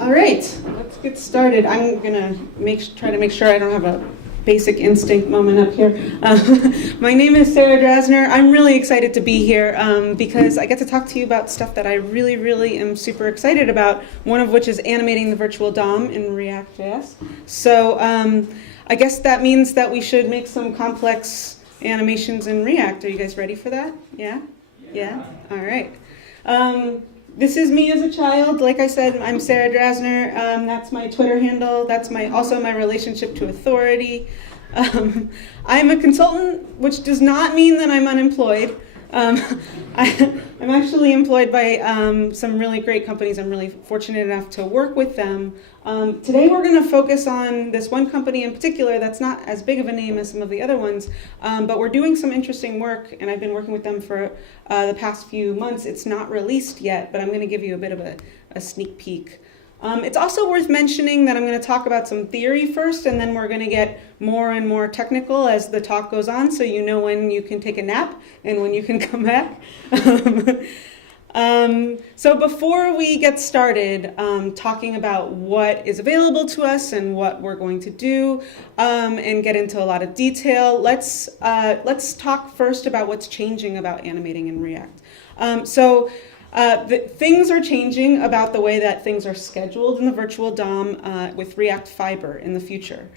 All right, let's get started. I'm gonna try to make sure I don't have a basic instinct moment up here. My name is Sarah Drasner. I'm really excited to be here because I get to talk to you about stuff that I really am super excited about, one of which is animating the virtual DOM in ReactJS. So I guess that means that we should make some complex animations in React. Are you guys ready for that? Yeah? Yeah? All right. This is me as a child. Like I said, I'm Sarah Drasner. That's my Twitter handle. That's also my relationship to authority. I'm a consultant, which does not mean that I'm unemployed. I'm actually employed by some really great companies. I'm really fortunate enough to work with them. Today we're going to focus on this one company in particular that's not as big of a name as some of the other ones, but we're doing some interesting work, and I've been working with them for the past few months. It's not released yet, but I'm going to give you a bit of a sneak peek. It's also worth mentioning that I'm going to talk about some theory first, and then we're going to get more and more technical as the talk goes on, so you know when you can take a nap and when you can come back. So before we get started talking about what is available to us and what we're going to do and get into a lot of detail, let's talk first about what's changing about animating in React. Things are changing about the way that things are scheduled in the virtual DOM with React Fiber in the future.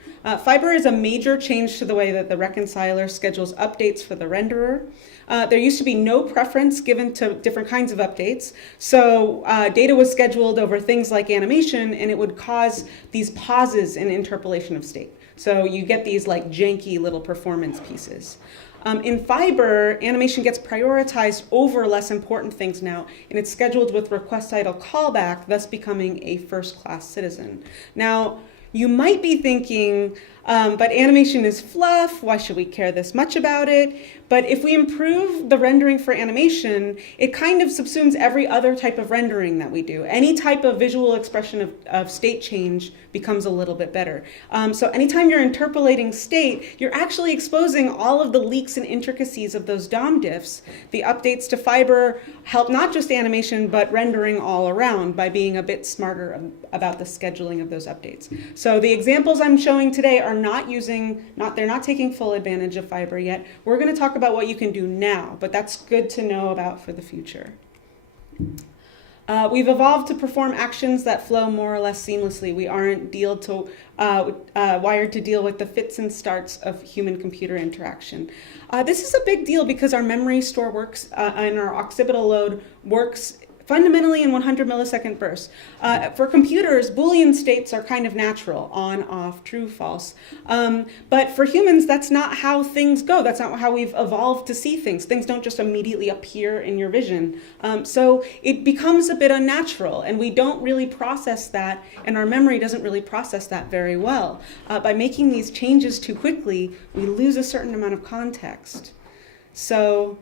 Fiber is a major change to the way that the reconciler schedules updates for the renderer. There used to be no preference given to different kinds of updates, so data was scheduled over things like animation, and it would cause these pauses in interpolation of state. So you get these like janky little performance pieces. In Fiber, animation gets prioritized over less important things now, and it's scheduled with request idle callback, thus becoming a first-class citizen. Now, you might be thinking, but animation is fluff, why should we care this much about it? But if we improve the rendering for animation, it kind of subsumes every other type of rendering that we do. Any type of visual expression of state change becomes a little bit better. So anytime you're interpolating state, you're actually exposing all of the leaks and intricacies of those DOM diffs. The updates to Fiber help not just animation, but rendering all around by being a bit smarter about the scheduling of those updates. So the examples I'm showing today are they're not taking full advantage of Fiber yet. We're going to talk about what you can do now, but that's good to know about for the future. We've evolved to perform actions that flow more or less seamlessly. We aren't wired to deal with the fits and starts of human-computer interaction. This is a big deal because our memory store works and our occipital load works fundamentally in 100 millisecond bursts. For computers, Boolean states are kind of natural, on, off, true, false. But for humans, that's not how things go. That's not how we've evolved to see things. Things don't just immediately appear in your vision. So it becomes a bit unnatural, and we don't really process that, and our memory doesn't really process that very well. By making these changes too quickly, we lose a certain amount of context. So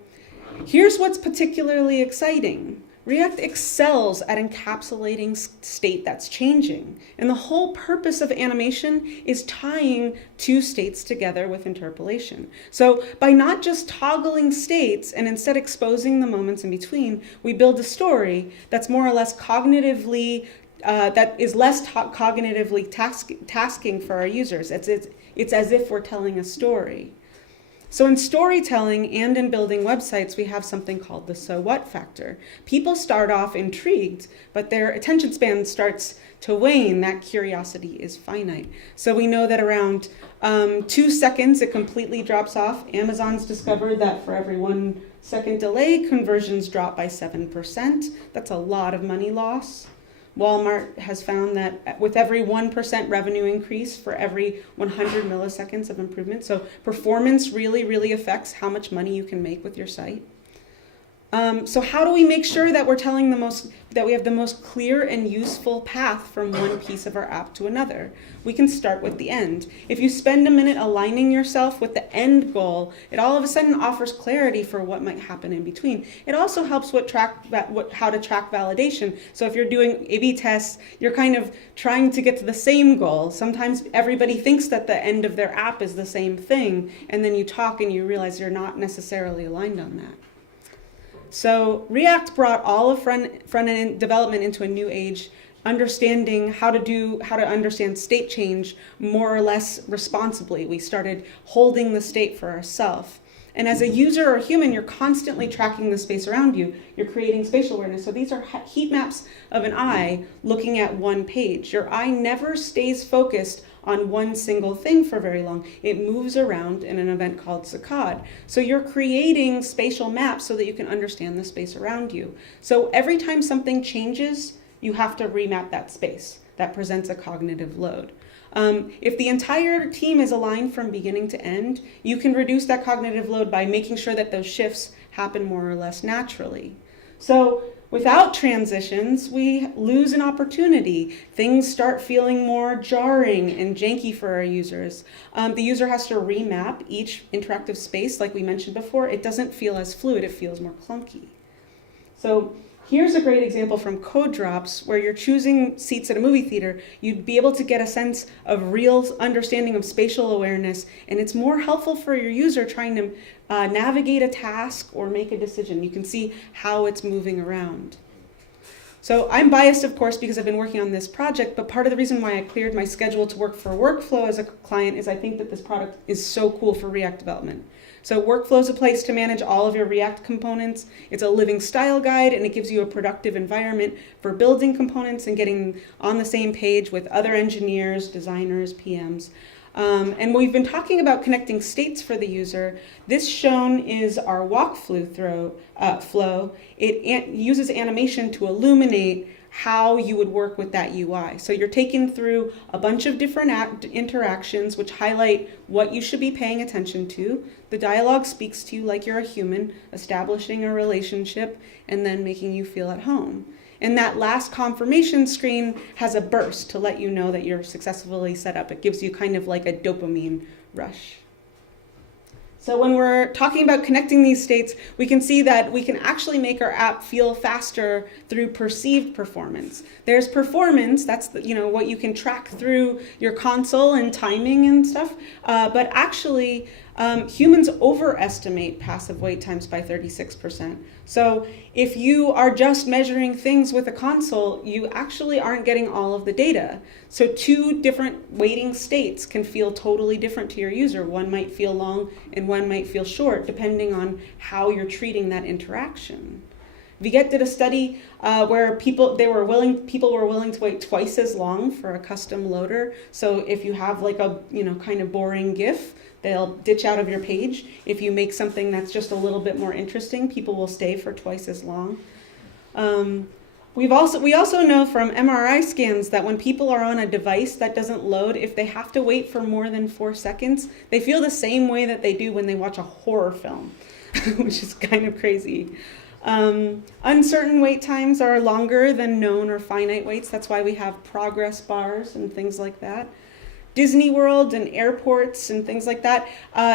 here's what's particularly exciting. React excels at encapsulating state that's changing. And the whole purpose of animation is tying two states together with interpolation. So by not just toggling states and instead exposing the moments in between, we build a story that's more or less cognitively, that is less cognitively tasking for our users. It's as if we're telling a story. So in storytelling and in building websites, we have something called the so what factor. People start off intrigued, but their attention span starts to wane. That curiosity is finite. So we know that around 2 seconds, it completely drops off. Amazon's discovered that for every 1 second delay, conversions drop by 7%. That's a lot of money loss. Walmart has found that with every 1% revenue increase for every 100 milliseconds of improvement. So performance really affects how much money you can make with your site. So how do we make sure that we're telling that we have the most clear and useful path from one piece of our app to another? We can start with the end. If you spend a minute aligning yourself with the end goal, it all of a sudden offers clarity for what might happen in between. It also helps how to track validation. So if you're doing A/B tests, you're kind of trying to get to the same goal. Sometimes everybody thinks that the end of their app is the same thing, and then you talk and you realize you're not necessarily aligned on that. So React brought all of front-end development into a new age understanding how to understand state change more or less responsibly. We started holding the state for ourselves. And as a user or human, you're constantly tracking the space around you. You're creating spatial awareness. So these are heat maps of an eye looking at one page. Your eye never stays focused on one single thing for very long. It moves around in an event called saccade. So you're creating spatial maps so that you can understand the space around you. So every time something changes, you have to remap that space. That presents a cognitive load. If the entire team is aligned from beginning to end, you can reduce that cognitive load by making sure that those shifts happen more or less naturally. So without transitions, we lose an opportunity. Things start feeling more jarring and janky for our users. The user has to remap each interactive space, like we mentioned before. It doesn't feel as fluid, it feels more clunky. So here's a great example from Code Drops, where you're choosing seats at a movie theater. You'd be able to get a sense of real understanding of spatial awareness, and it's more helpful for your user trying to navigate a task or make a decision. You can see how it's moving around. So I'm biased, of course, because I've been working on this project, but part of the reason why I cleared my schedule to work for Workflow as a client is I think that this product is so cool for React development. So Workflow is a place to manage all of your React components. It's a living style guide, and it gives you a productive environment for building components and getting on the same page with other engineers, designers, PMs. And we've been talking about connecting states for the user. This shown is our walkthrough flow. It uses animation to illuminate how you would work with that UI. So you're taken through a bunch of different interactions which highlight what you should be paying attention to. The dialogue speaks to you like you're a human, establishing a relationship, and then making you feel at home. And that last confirmation screen has a burst to let you know that you're successfully set up. It gives you kind of like a dopamine rush. So when we're talking about connecting these states, we can see that we can actually make our app feel faster through perceived performance. There's performance, that's what you can track through your console and timing and stuff, but actually humans overestimate passive wait times by 36%. So if you are just measuring things with a console, you actually aren't getting all of the data. So two different waiting states can feel totally different to your user. One might feel long and one might feel short, depending on how you're treating that interaction. Viget did a study where people were willing to wait twice as long for a custom loader. So if you have like a kind of boring GIF, they'll ditch out of your page. If you make something that's just a little bit more interesting, people will stay for twice as long. We also know from MRI scans that when people are on a device that doesn't load, if they have to wait for more than 4 seconds, they feel the same way that they do when they watch a horror film, which is kind of crazy. Uncertain wait times are longer than known or finite waits. That's why we have progress bars and things like that. Disney World and airports and things like that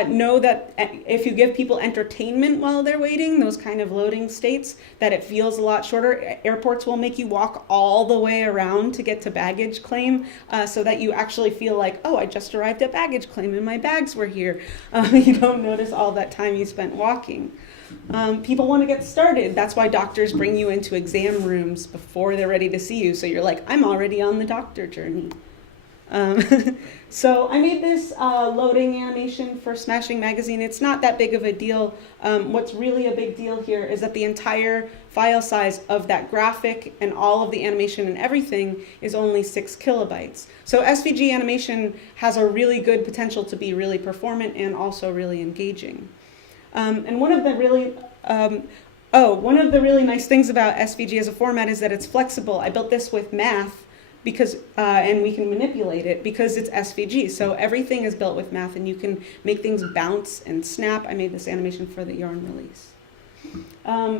know that if you give people entertainment while they're waiting, those kind of loading states, that it feels a lot shorter. Airports will make you walk all the way around to get to baggage claim so that you actually feel like, oh, I just arrived at baggage claim and my bags were here. You don't notice all that time you spent walking. People want to get started. That's why doctors bring you into exam rooms before they're ready to see you. So you're like, I'm already on the doctor journey. So I made this loading animation for Smashing Magazine. It's not that big of a deal. What's really a big deal here is that the entire file size of that graphic and all of the animation and everything is only 6 kilobytes. So SVG animation has a really good potential to be really performant and also really engaging. And one of the really nice things about SVG as a format is that it's flexible. I built this with math because and we can manipulate it because it's SVG. So everything is built with math and you can make things bounce and snap. I made this animation for the yarn release.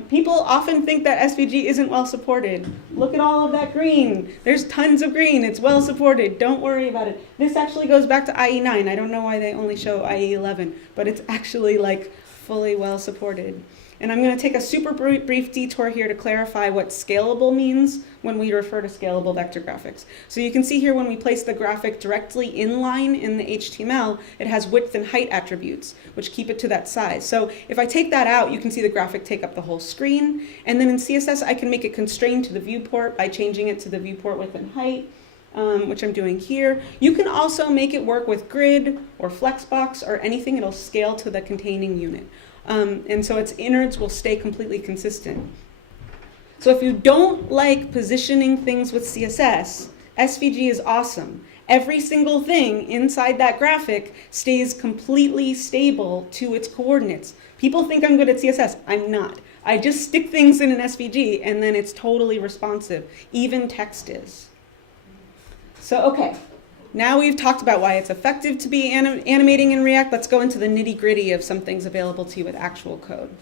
People often think that SVG isn't well supported. Look at all of that green. There's tons of green. It's well supported. Don't worry about it. This actually goes back to IE9. I don't know why they only show IE11, but it's actually like fully well supported. And I'm going to take a super brief detour here to clarify what scalable means when we refer to scalable vector graphics. So you can see here when we place the graphic directly inline in the HTML, it has width and height attributes, which keep it to that size. So if I take that out, you can see the graphic take up the whole screen. And then in CSS, I can make it constrained to the viewport by changing it to the viewport width and height, which I'm doing here. You can also make it work with grid or flexbox or anything. It'll scale to the containing unit. And so its innards will stay completely consistent. So if you don't like positioning things with CSS, SVG is awesome. Every single thing inside that graphic stays completely stable to its coordinates. People think I'm good at CSS. I'm not. I just stick things in an SVG and then it's totally responsive. Even text is. So, okay. Now we've talked about why it's effective to be animating in React. Let's go into the nitty-gritty of some things available to you with actual code.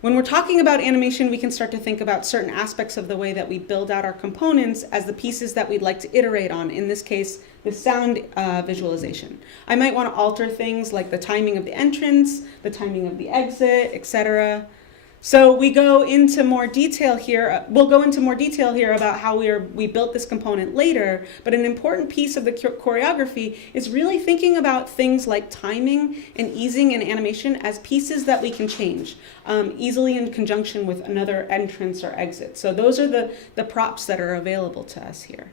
When we're talking about animation, we can start to think about certain aspects of the way that we build out our components as the pieces that we'd like to iterate on. In this case, the sound visualization. I might want to alter things like the timing of the entrance, the timing of the exit, etc. So we go into more detail here. We'll go into more detail here about how we built this component later, but an important piece of the choreography is really thinking about things like timing and easing in animation as pieces that we can change easily in conjunction with another entrance or exit. So those are the props that are available to us here.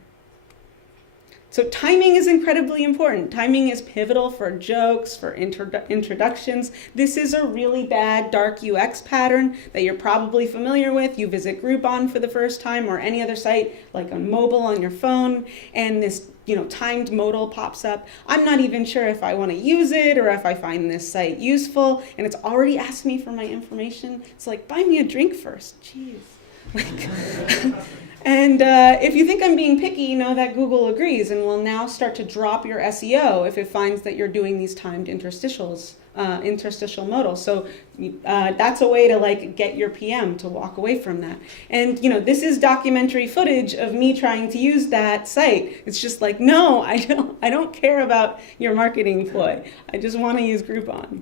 So timing is incredibly important. Timing is pivotal for jokes, for introductions. This is a really bad dark UX pattern that you're probably familiar with. You visit Groupon for the first time or any other site like on mobile on your phone, and this timed modal pops up. I'm not even sure if I want to use it or if I find this site useful, and it's already asked me for my information. It's like, buy me a drink first. Jeez. And if you think I'm being picky, you know that Google agrees and will now start to drop your SEO if it finds that you're doing these timed interstitial modals. So that's a way to get your PM to walk away from that. And this is documentary footage of me trying to use that site. It's just like, no, I don't care about your marketing ploy. I just want to use Groupon.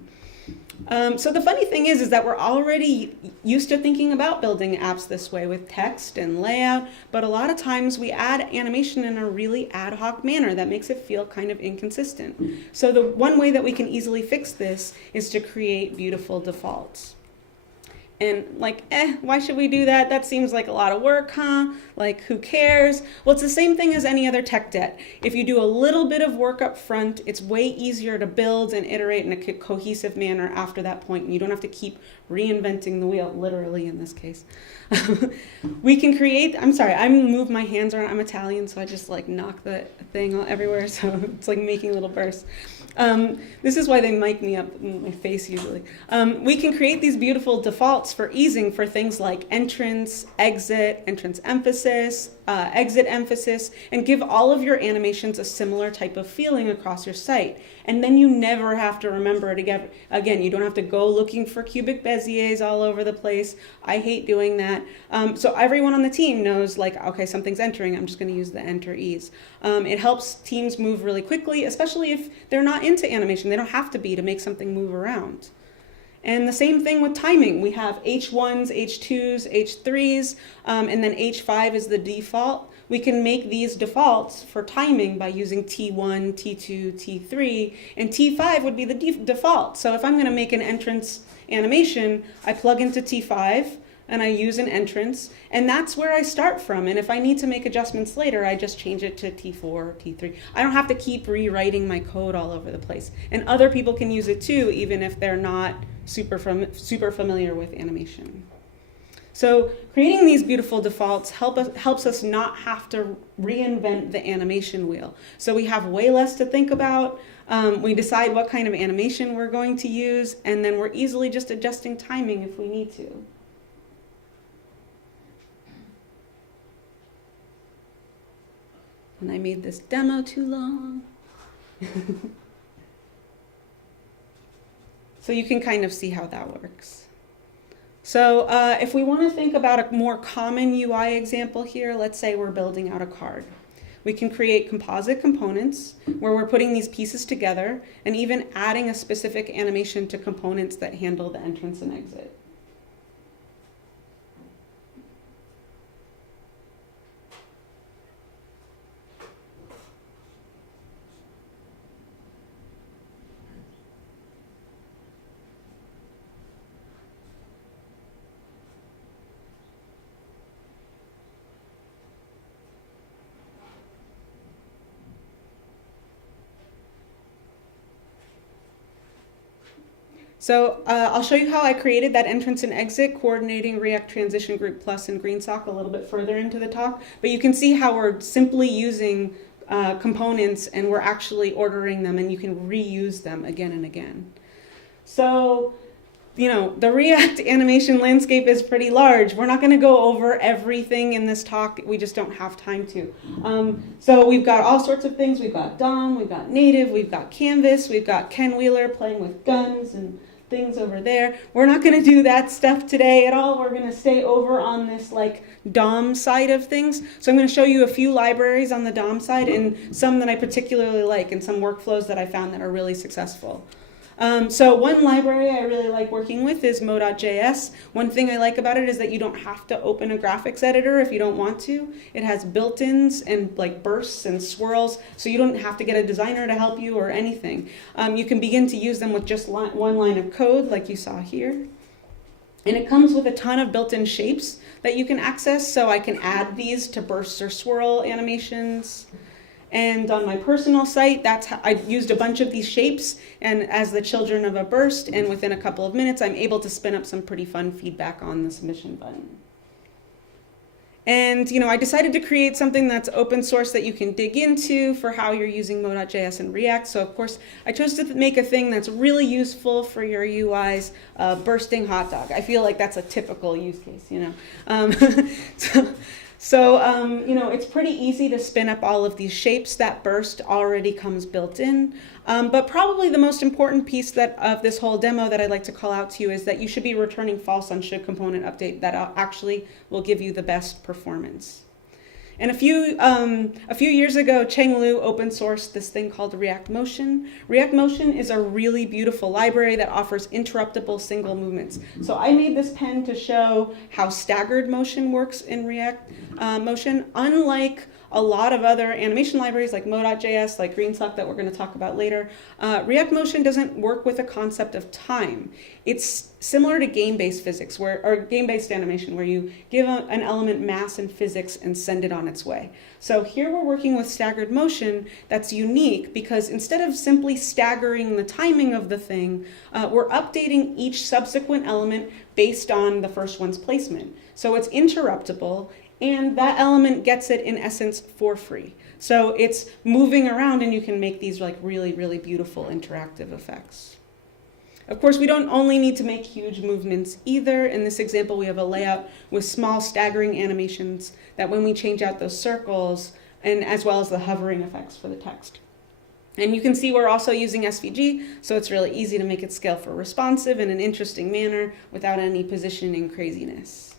So the funny thing is that we're already used to thinking about building apps this way with text and layout, but a lot of times we add animation in a really ad hoc manner that makes it feel kind of inconsistent. So the one way that we can easily fix this is to create beautiful defaults. And why should we do that? That seems like a lot of work, huh? Who cares? Well, it's the same thing as any other tech debt. If you do a little bit of work up front, it's way easier to build and iterate in a cohesive manner after that point. And you don't have to keep reinventing the wheel, literally in this case. We can create, I'm sorry, I move my hands around. I'm Italian, so I just knock the thing everywhere. So it's like making little bursts. This is why they mic me up in my face usually. We can create these beautiful defaults for easing for things like entrance, exit, entrance emphasis, exit emphasis, and give all of your animations a similar type of feeling across your site. And then you never have to remember it again. Again, you don't have to go looking for cubic Beziers all over the place. I hate doing that. So everyone on the team knows okay, something's entering. I'm just going to use the enter ease. It helps teams move really quickly, especially if they're not into animation. They don't have to be to make something move around. And the same thing with timing. We have H1s, H2s, H3s, and then H5 is the default. We can make these defaults for timing by using T1, T2, T3, and T5 would be the default. So if I'm going to make an entrance animation, I plug into T5 and I use an entrance, and that's where I start from. And if I need to make adjustments later, I just change it to T4 or T3. I don't have to keep rewriting my code all over the place. And other people can use it too, even if they're not super familiar with animation. So creating these beautiful defaults helps us not have to reinvent the animation wheel. So we have way less to think about. We decide what kind of animation we're going to use, and then we're easily just adjusting timing if we need to. And I made this demo too long. So you can kind of see how that works. So if we want to think about a more common UI example here, let's say we're building out a card. We can create composite components where we're putting these pieces together and even adding a specific animation to components that handle the entrance and exit. So I'll show you how I created that entrance and exit, coordinating React Transition Group Plus and GreenSock a little bit further into the talk. But you can see how we're simply using components and we're actually ordering them, and you can reuse them again and again. So, you know, the React animation landscape is pretty large. We're not going to go over everything in this talk. We just don't have time to. So we've got all sorts of things. We've got DOM, we've got native, we've got canvas, we've got Ken Wheeler playing with guns and things over there. We're not going to do that stuff today at all. We're going to stay over on this like DOM side of things. So I'm going to show you a few libraries on the DOM side and some that I particularly like and some workflows that I found that are really successful. So one library I really like working with is mo.js. One thing I like about it is that you don't have to open a graphics editor if you don't want to. It has built-ins and like bursts and swirls, so you don't have to get a designer to help you or anything. You can begin to use them with just one line of code like you saw here. And it comes with a ton of built-in shapes that you can access, so I can add these to bursts or swirl animations. And on my personal site, that's how I used a bunch of these shapes and as the children of a burst, and within a couple of minutes, I'm able to spin up some pretty fun feedback on the submission button. And you know, I decided to create something that's open source that you can dig into for how you're using mo.js and React. So of course, I chose to make a thing that's really useful for your UIs, bursting hot dog. I feel like that's a typical use case, you know. So, you know, it's pretty easy to spin up all of these shapes. That burst already comes built in. But probably the most important piece of this whole demo that I'd like to call out to you is that you should be returning false on should component update. That actually will give you the best performance. And a few years ago, Cheng Lu open sourced this thing called React Motion. React Motion is a really beautiful library that offers interruptible single movements. So I made this pen to show how staggered motion works in React Motion. Unlike a lot of other animation libraries like mo.js, like GreenSock that we're going to talk about later, React Motion doesn't work with a concept of time. It's similar to game-based physics, or game-based animation, where you give an element mass and physics and send it on its way. So here we're working with staggered motion that's unique because instead of simply staggering the timing of the thing, we're updating each subsequent element based on the first one's placement. So it's interruptible, and that element gets it in essence for free. So it's moving around and you can make these like really, really beautiful interactive effects. Of course, we don't only need to make huge movements either. In this example, we have a layout with small staggering animations that when we change out those circles, and as well as the hovering effects for the text. And you can see we're also using SVG, so it's really easy to make it scale for responsive in an interesting manner without any positioning craziness.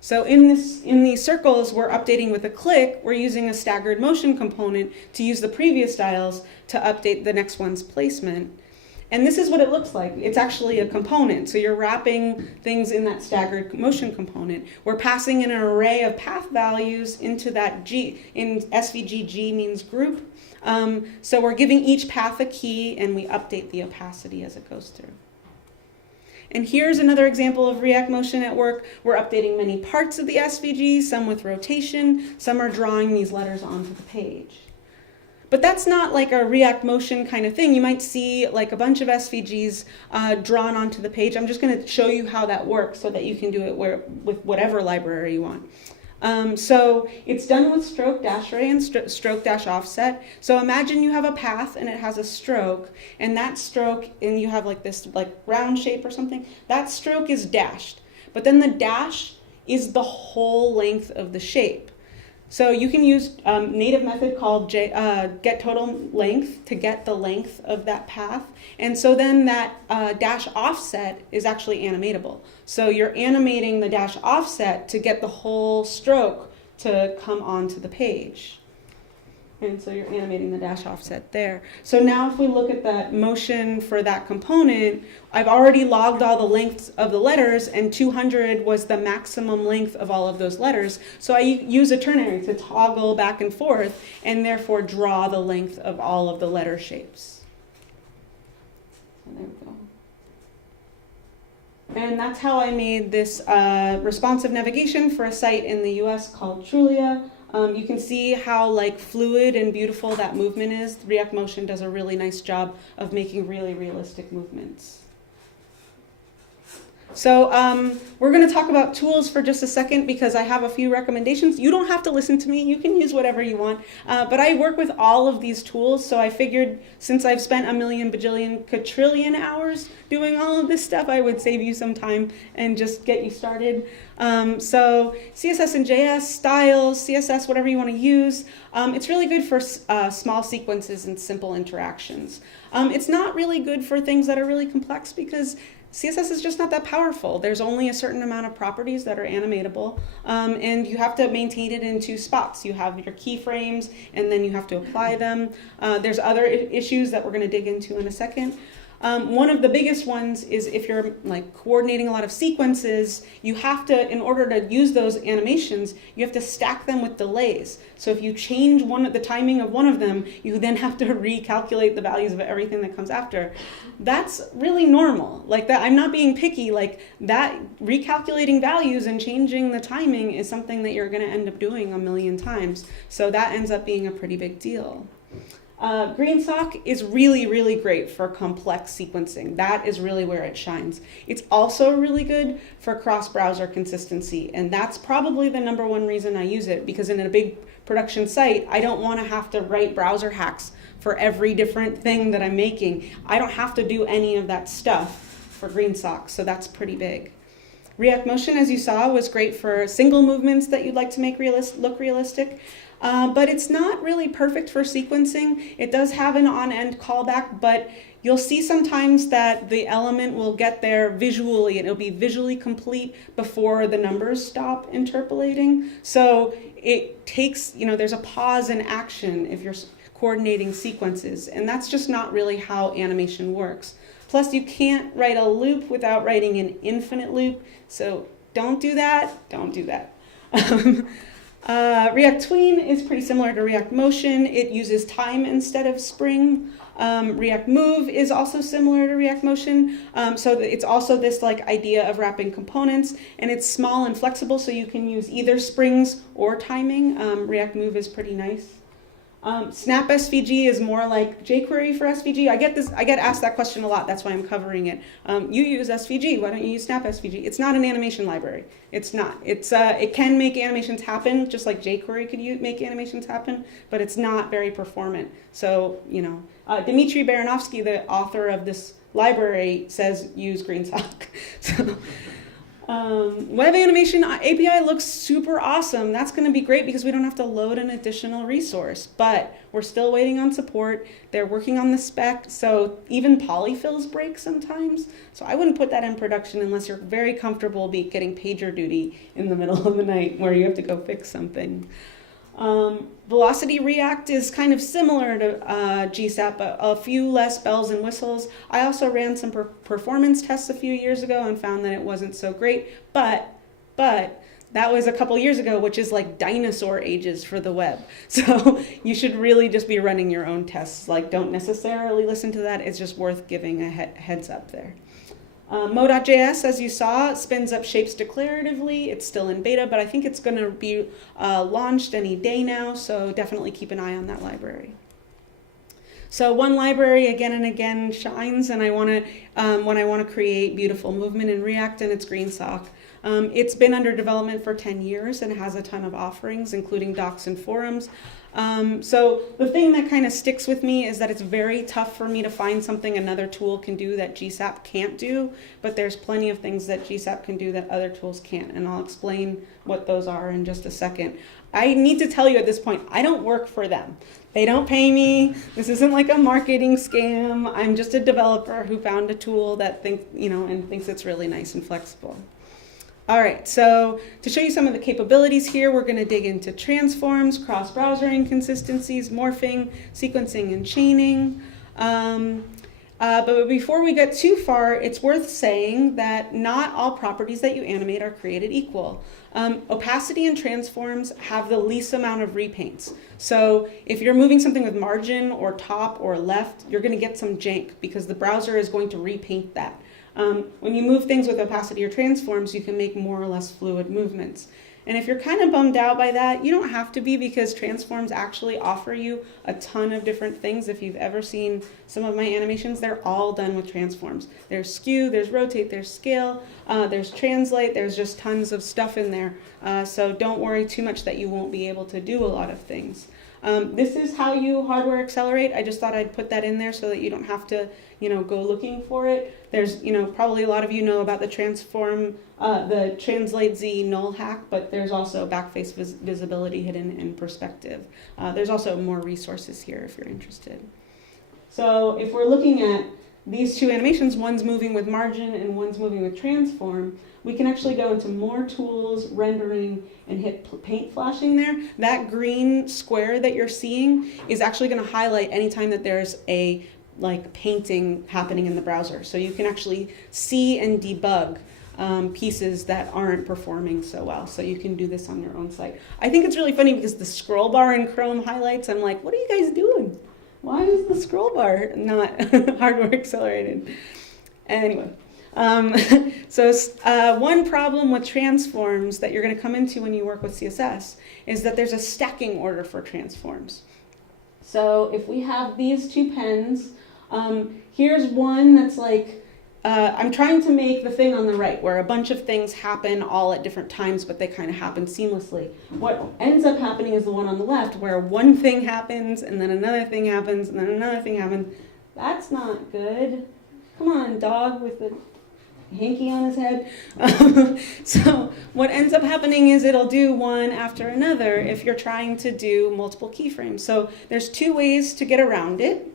So in these circles, we're updating with a click. We're using a staggered motion component to use the previous styles to update the next one's placement. And this is what it looks like. It's actually a component. So you're wrapping things in that staggered motion component. We're passing in an array of path values into that G. In SVG, G means group. So we're giving each path a key, and we update the opacity as it goes through. And here's another example of React Motion at work. We're updating many parts of the SVG, some with rotation, some are drawing these letters onto the page. But that's not like a React Motion kind of thing. You might see like a bunch of SVGs drawn onto the page. I'm just going to show you how that works so that you can do it with whatever library you want. So it's done with stroke dash array and stroke dash offset. So imagine you have a path and it has a stroke, and that stroke, and you have like this like round shape or something, that stroke is dashed. But then the dash is the whole length of the shape. So you can use a native method called getTotalLength to get the length of that path. And so then that dash offset is actually animatable. So you're animating the dash offset to get the whole stroke to come onto the page. And so you're animating the dash offset there. So now if we look at that motion for that component, I've already logged all the lengths of the letters, and 200 was the maximum length of all of those letters. So I use a ternary to toggle back and forth and therefore draw the length of all of the letter shapes. And there we go. And that's how I made this responsive navigation for a site in the US called Trulia. You can see how like fluid and beautiful that movement is. React Motion does a really nice job of making really realistic movements. So we're going to talk about tools for just a second because I have a few recommendations. You don't have to listen to me. You can use whatever you want. But I work with all of these tools, so I figured since I've spent a million, bajillion, quadrillion hours doing all of this stuff, I would save you some time and just get you started. So CSS and JS, styles, CSS, whatever you want to use. It's really good for small sequences and simple interactions. It's not really good for things that are really complex because CSS is just not that powerful. There's only a certain amount of properties that are animatable, and you have to maintain it in 2 spots. You have your keyframes, and then you have to apply them. There's other issues that we're going to dig into in a second. One of the biggest ones is if you're like coordinating a lot of sequences, you have to, in order to use those animations, you have to stack them with delays. So if you change the timing of one of them, you then have to recalculate the values of everything that comes after. That's really normal. Like that, I'm not being picky. Like that, recalculating values and changing the timing is something that you're going to end up doing a million times. So that ends up being a pretty big deal. GreenSock is really, really great for complex sequencing. That is really where it shines. It's also really good for cross-browser consistency, and that's probably the #1 reason I use it, because in a big production site, I don't want to have to write browser hacks for every different thing that I'm making. I don't have to do any of that stuff for GreenSock, so that's pretty big. React Motion, as you saw, was great for single movements that you'd like to make look realistic. But it's not really perfect for sequencing. It does have an on-end callback, but you'll see sometimes that the element will get there visually, and it'll be visually complete before the numbers stop interpolating. So it takes, there's a pause in action if you're coordinating sequences, and that's just not really how animation works. Plus, you can't write a loop without writing an infinite loop, so don't do that, don't do that. React Tween is pretty similar to React Motion. It uses time instead of spring. React Move is also similar to React Motion. So it's also this idea of wrapping components, and it's small and flexible, so you can use either springs or timing. React Move is pretty nice. Snap SVG is more like jQuery for SVG. I get asked that question a lot. That's why I'm covering it. You use SVG. Why don't you use Snap SVG? It's not an animation library. It's not. It can make animations happen, just like jQuery could make animations happen, but it's not very performant. So, Dmitry Baranovsky, the author of this library, says use GreenSock. So. Web animation API looks super awesome. That's going to be great because we don't have to load an additional resource, but we're still waiting on support. They're working on the spec, so even polyfills break sometimes. So I wouldn't put that in production unless you're very comfortable getting pager duty in the middle of the night where you have to go fix something. Velocity React is kind of similar to GSAP, but a few less bells and whistles. I also ran some performance tests a few years ago and found that it wasn't so great, but that was a couple years ago, which is like dinosaur ages for the web. So you should really just be running your own tests. Don't necessarily listen to that. It's just worth giving a heads up there. Mo.js, as you saw, spins up shapes declaratively. It's still in beta, but I think it's going to be launched any day now, so definitely keep an eye on that library. So one library again and again shines, and when I want to create beautiful movement in React, and it's GreenSock. It's been under development for 10 years and has a ton of offerings, including docs and forums. So the thing that kind of sticks with me is that it's very tough for me to find something another tool can do that GSAP can't do, but there's plenty of things that GSAP can do that other tools can't, and I'll explain what those are in just a second. I need to tell you at this point, I don't work for them. They don't pay me. This isn't like a marketing scam. I'm just a developer who found a tool that thinks it's really nice and flexible. All right, so to show you some of the capabilities here, we're going to dig into transforms, cross-browser inconsistencies, morphing, sequencing, and chaining. But before we get too far, it's worth saying that not all properties that you animate are created equal. Opacity and transforms have the least amount of repaints. So if you're moving something with margin or top or left, you're going to get some jank because the browser is going to repaint that. When you move things with opacity or transforms, you can make more or less fluid movements. And if you're kind of bummed out by that, you don't have to be, because transforms actually offer you a ton of different things. If you've ever seen some of my animations, they're all done with transforms. There's skew, there's rotate, there's scale, there's translate, there's just tons of stuff in there. So don't worry too much that you won't be able to do a lot of things. This is how you hardware accelerate. I just thought I'd put that in there so that you don't have to, go looking for it. There's, probably a lot of you know about the transform, the translate Z null hack, but there's also backface visibility hidden in perspective. There's also more resources here if you're interested. So if we're looking at these two animations, one's moving with margin and one's moving with transform, we can actually go into more tools, rendering, and hit paint flashing there. That green square that you're seeing is actually going to highlight anytime that there's a painting happening in the browser. So you can actually see and debug pieces that aren't performing so well. So you can do this on your own site. I think it's really funny because the scroll bar in Chrome highlights, I'm like, what are you guys doing? Why is the scroll bar not hardware accelerated? Anyway, so one problem with transforms that you're going to come into when you work with CSS is that there's a stacking order for transforms. So if we have these two pens, here's one that's I'm trying to make the thing on the right where a bunch of things happen all at different times, but they kind of happen seamlessly. What ends up happening is the one on the left where one thing happens and then another thing happens and then another thing happens. That's not good. Come on, dog with the hanky on his head. So what ends up happening is it'll do one after another if you're trying to do multiple keyframes. So there's two ways to get around it.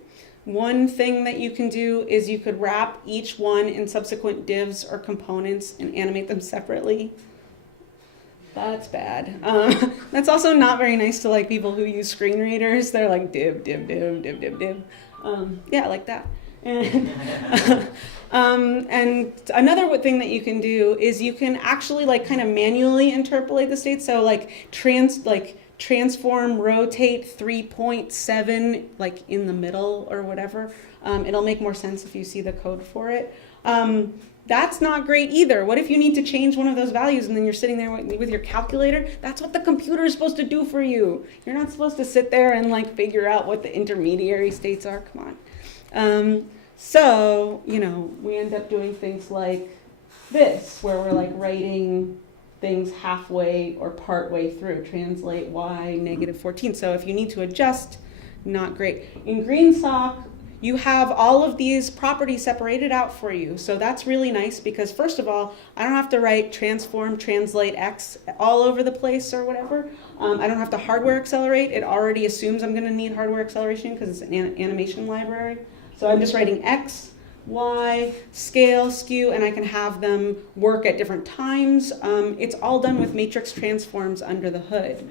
One thing that you can do is you could wrap each one in subsequent divs or components and animate them separately. That's bad. That's also not very nice to people who use screen readers. They're like div, div, div, div, div, div. Yeah, like that. And, and another thing that you can do is you can actually kind of manually interpolate the state. So transform rotate 3.7 in the middle or whatever. It'll make more sense if you see the code for it. That's not great either. What if you need to change one of those values and then you're sitting there with your calculator? That's what the computer is supposed to do for you. You're not supposed to sit there and figure out what the intermediary states are. Come on. So, we end up doing things like this, where we're writing things halfway or part way through. Translate y -14. So if you need to adjust, not great. In GreenSock, you have all of these properties separated out for you. So that's really nice because first of all, I don't have to write transform, translate x all over the place or whatever. I don't have to hardware accelerate. It already assumes I'm going to need hardware acceleration because it's an animation library. So I'm just writing x, y, scale, skew, and I can have them work at different times. It's all done with matrix transforms under the hood.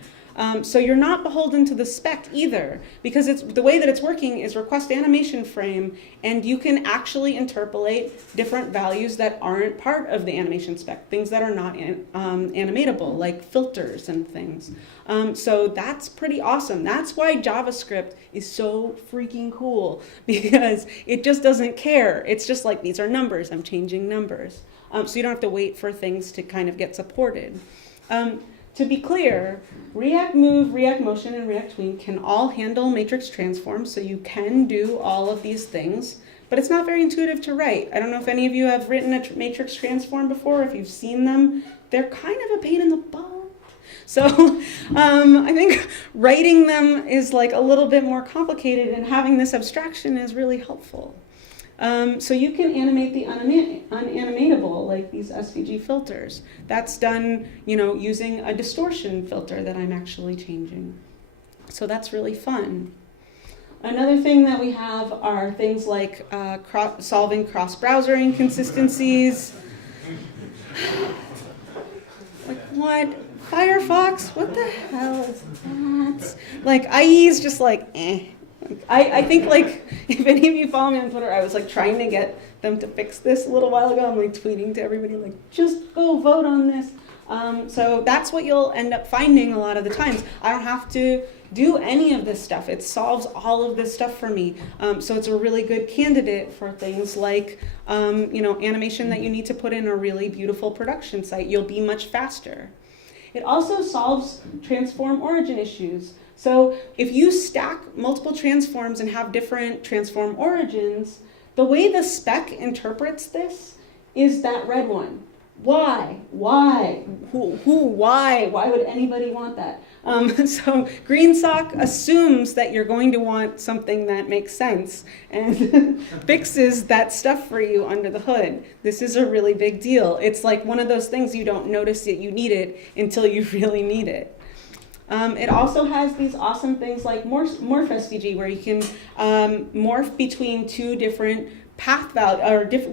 So you're not beholden to the spec either, because the way that it's working is request animation frame, and you can actually interpolate different values that aren't part of the animation spec, things that are not animatable, like filters and things. So that's pretty awesome. That's why JavaScript is so freaking cool, because it just doesn't care. It's just these are numbers, I'm changing numbers. So you don't have to wait for things to kind of get supported. To be clear, React Move, React Motion, and React Tween can all handle matrix transforms, so you can do all of these things, but it's not very intuitive to write. I don't know if any of you have written a matrix transform before, if you've seen them. They're kind of a pain in the butt. So I think writing them is a little bit more complicated, and having this abstraction is really helpful. So you can animate the unanimatable, like these SVG filters. That's done, using a distortion filter that I'm actually changing. So that's really fun. Another thing that we have are things like solving cross-browser inconsistencies. What? Firefox? What the hell is that? IE is just eh. I think if any of you follow me on Twitter, I was trying to get them to fix this a little while ago. I'm tweeting to everybody just go vote on this. So that's what you'll end up finding a lot of the times. I don't have to do any of this stuff. It solves all of this stuff for me. So it's a really good candidate for things like animation that you need to put in a really beautiful production site. You'll be much faster. It also solves transform origin issues. So if you stack multiple transforms and have different transform origins, the way the spec interprets this is that red one. Why? Why? Why? Why would anybody want that? So GreenSock assumes that you're going to want something that makes sense and fixes that stuff for you under the hood. This is a really big deal. It's like one of those things you don't notice that you need it until you really need it. It also has these awesome things like morph SVG, where you can morph between two different path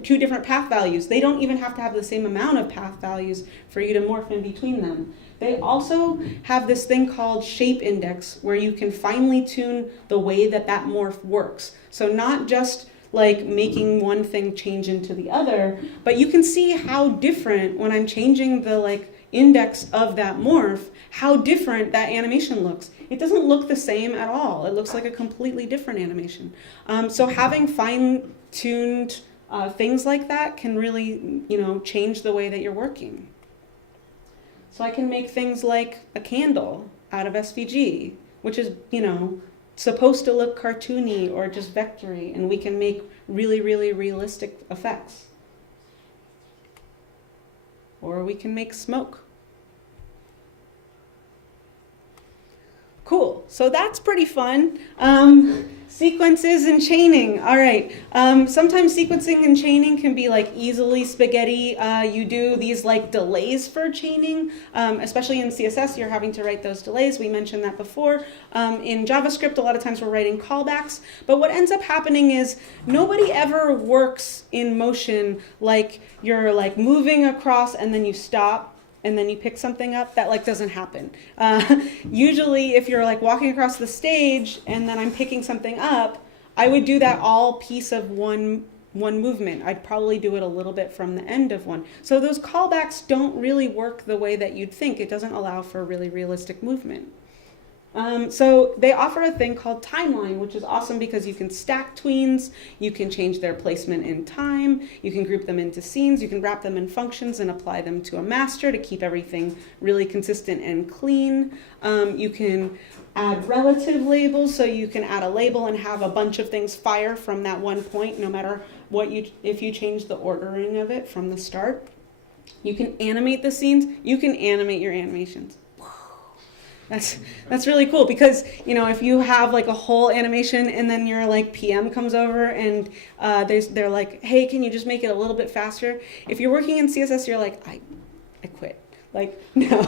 two different path values. They don't even have to have the same amount of path values for you to morph in between them. They also have this thing called shape index, where you can finely tune the way that that morph works. So not just like making one thing change into the other, but you can see how different, when I'm changing the like index of that morph, how different that animation looks. It doesn't look the same at all. It looks like a completely different animation. So having fine-tuned things like that can really, change the way that you're working. So I can make things like a candle out of SVG, which is, supposed to look cartoony or just vectory, and we can make really, really realistic effects. Or we can make smoke. Cool, so that's pretty fun. Sequences and chaining, all right. Sometimes sequencing and chaining can be like easily spaghetti. You do these like delays for chaining, especially in CSS, you're having to write those delays. We mentioned that before. In JavaScript, a lot of times we're writing callbacks, but what ends up happening is nobody ever works in motion like you're like moving across and then you stop and then you pick something up. That like doesn't happen. Usually if you're like walking across the stage and then I'm picking something up, I would do that all piece of one movement. I'd probably do it a little bit from the end of one. So those callbacks don't really work the way that you'd think. It doesn't allow for really realistic movement. So they offer a thing called timeline, which is awesome because you can stack tweens, you can change their placement in time, you can group them into scenes, you can wrap them in functions and apply them to a master to keep everything really consistent and clean. You can add relative labels, so you can add a label and have a bunch of things fire from that one point, no matter what if you change the ordering of it from the start. You can animate the scenes, you can animate your animations. That's really cool because, if you have like a whole animation and then your like PM comes over and they're like, hey, can you just make it a little bit faster? If you're working in CSS, you're like, I quit. Like, no.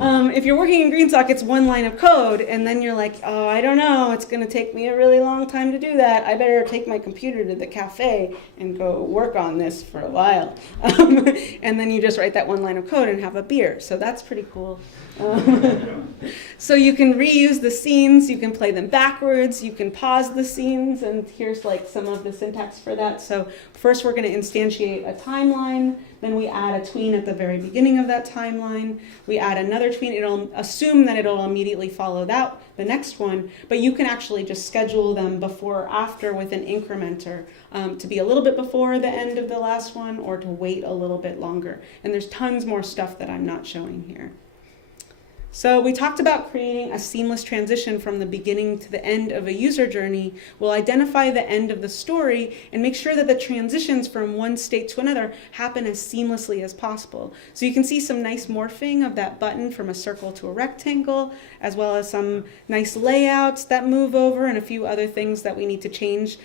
If you're working in GreenSock, it's one line of code, and then you're like, oh, I don't know, it's going to take me a really long time to do that. I better take my computer to the cafe and go work on this for a while. And then you just write that one line of code and have a beer. So that's pretty cool. So you can reuse the scenes, you can play them backwards, you can pause the scenes, and here's like some of the syntax for that. So first we're going to instantiate a timeline, then we add a tween at the very beginning of that timeline, we add another tween, it'll assume that it'll immediately follow that, the next one, but you can actually just schedule them before or after with an incrementer to be a little bit before the end of the last one or to wait a little bit longer. And there's tons more stuff that I'm not showing here. So we talked about creating a seamless transition from the beginning to the end of a user journey. We'll identify the end of the story and make sure that the transitions from one state to another happen as seamlessly as possible. So you can see some nice morphing of that button from a circle to a rectangle, as well as some nice layouts that move over and a few other things that we need to change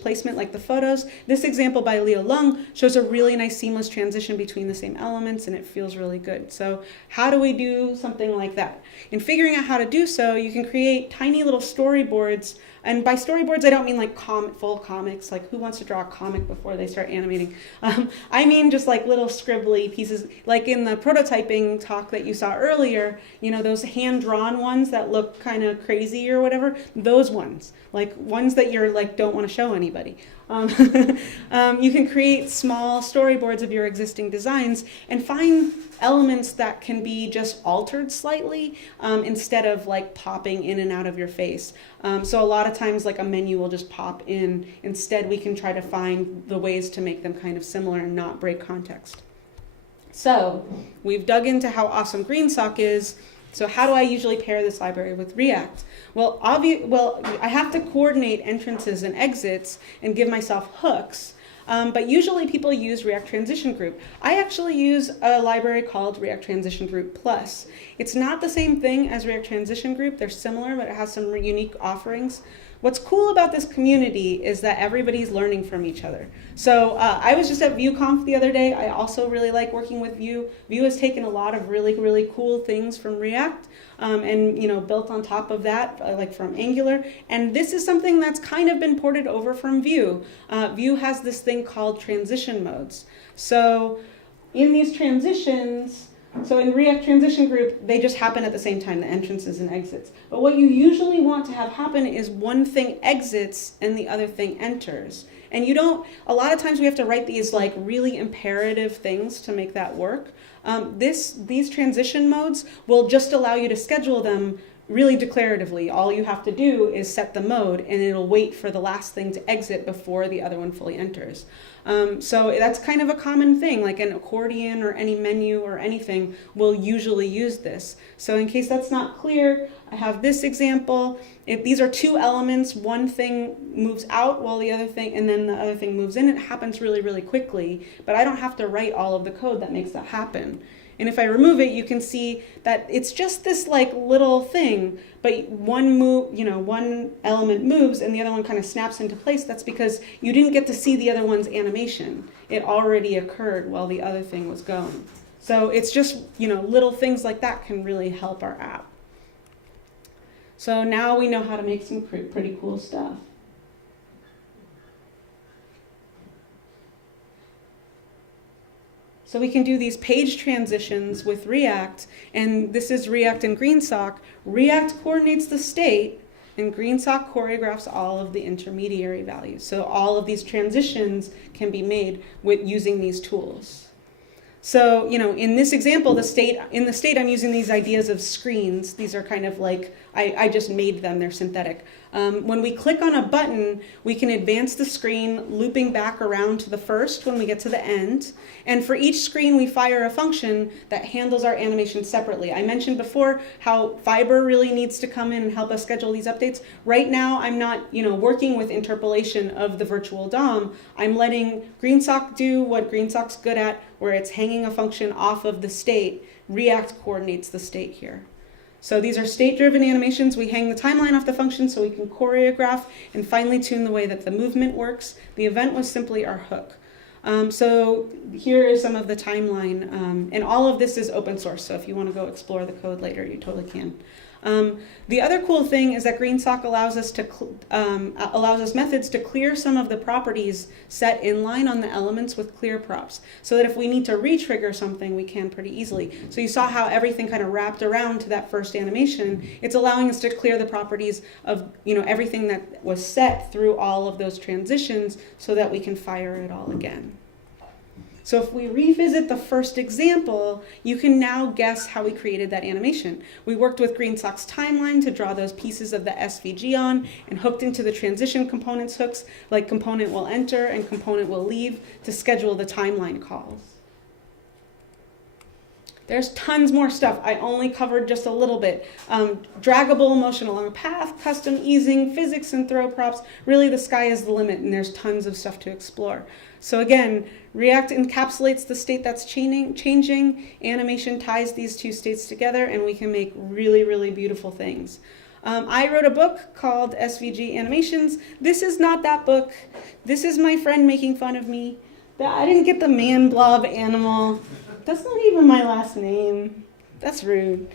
placement like the photos. This example by Leo Lung shows a really nice seamless transition between the same elements, and it feels really good. So how do we do something like that? In figuring out how to do so, you can create tiny little storyboards. And by storyboards, I don't mean like full comics, like who wants to draw a comic before they start animating? I mean just like little scribbly pieces, like in the prototyping talk that you saw earlier, those hand-drawn ones that look kind of crazy or whatever, those ones, like ones that you're like don't want to show anybody. You can create small storyboards of your existing designs and find elements that can be just altered slightly instead of like popping in and out of your face. So a lot of times like a menu will just pop in. Instead, we can try to find the ways to make them kind of similar and not break context. So we've dug into how awesome GreenSock is. So how do I usually pair this library with React? Well, I have to coordinate entrances and exits and give myself hooks. But usually people use ReactTransitionGroup. I actually use a library called ReactTransitionGroup Plus. It's not the same thing as ReactTransitionGroup. They're similar, but it has some unique offerings. What's cool about this community is that everybody's learning from each other. So I was just at VueConf the other day. I also really like working with Vue. Vue has taken a lot of really, really cool things from React and built on top of that, like from Angular. And this is something that's kind of been ported over from Vue. Vue has this thing called transition modes. So in these transitions, so in ReactTransitionGroup, they just happen at the same time, the entrances and exits. But what you usually want to have happen is one thing exits and the other thing enters. And a lot of times we have to write these like really imperative things to make that work. These transition modes will just allow you to schedule them really declaratively. All you have to do is set the mode and it'll wait for the last thing to exit before the other one fully enters. So that's kind of a common thing, like an accordion or any menu or anything will usually use this. So in case that's not clear, I have this example. These are two elements, one thing moves out while the other thing, and then the other thing moves in. It happens really, really quickly, but I don't have to write all of the code that makes that happen. And if I remove it, you can see that it's just this like little thing, but one element moves and the other one kind of snaps into place. That's because you didn't get to see the other one's animation. It already occurred while the other thing was going. So it's just, little things like that can really help our app. So now we know how to make some pretty cool stuff. So we can do these page transitions with React, and this is React and GreenSock. React coordinates the state, and GreenSock choreographs all of the intermediary values. So all of these transitions can be made using these tools. So, in this example, in the state, I'm using these ideas of screens. These are kind of like, I just made them, they're synthetic. When we click on a button, we can advance the screen, looping back around to the first when we get to the end. And for each screen, we fire a function that handles our animation separately. I mentioned before how Fiber really needs to come in and help us schedule these updates. Right now, I'm not, working with interpolation of the virtual DOM. I'm letting GreenSock do what GreenSock's good at, where it's hanging a function off of the state. React coordinates the state here. So these are state-driven animations. We hang the timeline off the function so we can choreograph and finely tune the way that the movement works. The event was simply our hook. So here is some of the timeline, and all of this is open source, so if you want to go explore the code later, you totally can. The other cool thing is that GreenSock allows us methods to clear some of the properties set inline on the elements with clear props, so that if we need to re-trigger something, we can pretty easily. So you saw how everything kind of wrapped around to that first animation. It's allowing us to clear the properties of everything that was set through all of those transitions, so that we can fire it all again. So if we revisit the first example, you can now guess how we created that animation. We worked with GreenSock's timeline to draw those pieces of the SVG on and hooked into the transition components hooks, like component will enter and component will leave, to schedule the timeline calls. There's tons more stuff. I only covered just a little bit. Draggable motion along a path, custom easing, physics and throw props. Really, the sky is the limit, and there's tons of stuff to explore. So again, React encapsulates the state that's changing. Animation ties these two states together, and we can make really, really beautiful things. I wrote a book called SVG Animations. This is not that book. This is my friend making fun of me. I didn't get the man blob animal. That's not even my last name. That's rude.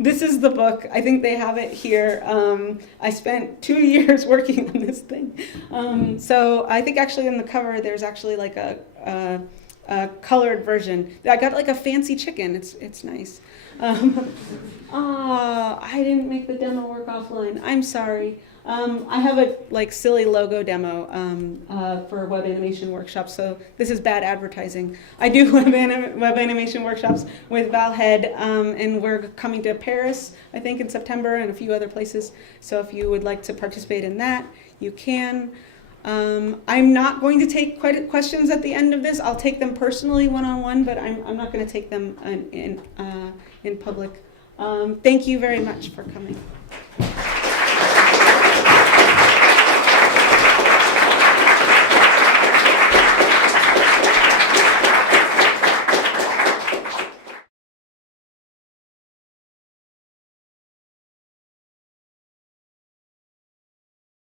This is the book. I think they have it here. I spent 2 years working on this thing. So I think actually on the cover there's actually like a colored version. I got like a fancy chicken. It's nice. I didn't make the demo work offline. I'm sorry. I have a silly logo demo for web animation workshops, so this is bad advertising. I do web animation workshops with Val Head, and we're coming to Paris, I think, in September, and a few other places. So if you would like to participate in that, you can. I'm not going to take questions at the end of this. I'll take them personally one-on-one, but I'm not going to take them in public. Thank you very much for coming.